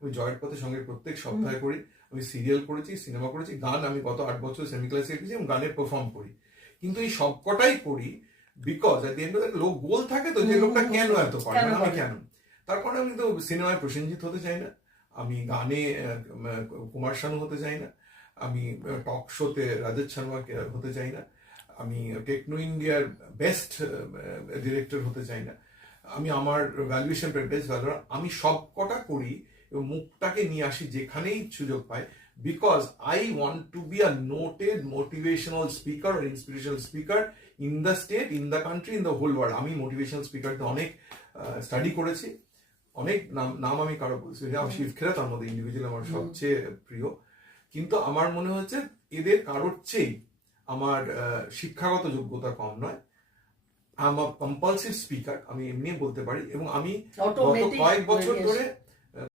আমি জয়ের পথে সঙ্গে প্রত্যেক সপ্তাহে করি, আমি সিরিয়াল করেছি, সিনেমা করেছি, গান আমি গত 8 বছর সেমি ক্লাসিক শিখেছি এবং গানে পারফর্ম করি। কিন্তু এই সবকটাই করি because at the end of the লোক গোল থাকে তো, যে লোকটা কেন এত পারে না, আমি কেন। তারপরে আমি তো সিনেমায় প্রসেনজিৎ হতে চাই না, আমি গানে কুমার শানু হতে চাই না, আমি টক শোতে রাজেশ শর্মা হতে চাই না, আমি টেকনো ইন্ডিয়ার বেস্ট ডিরেক্টর হতে চাই না, আমি আমার ভ্যালুয়েশন বেস্ট ভ্যালু, আমি সব কটা করি এবং মুখটাকে নিয়ে আসি যেখানেই সুযোগ পাই, because I want to be a noted motivational speaker আর inspirational speaker in the state, in the country, in the whole world. আমি মোটিভেশনাল স্পিকারদের অনেক স্টাডি করেছি, অনেক নাম আমি কারো বলছি, শিব খেরা তার মধ্যে ইন্ডিভিজুয়াল আমার সবচেয়ে প্রিয়। কিন্তু আমার মনে হচ্ছে এদের কারোর চেয়ে আমার শিক্ষাগত যোগ্যতা কম নয়, আমার কম্পালসিভ স্পিকার, আমি এমনি বলতে পারি। এবং আমি গত কয়েক বছর ধরে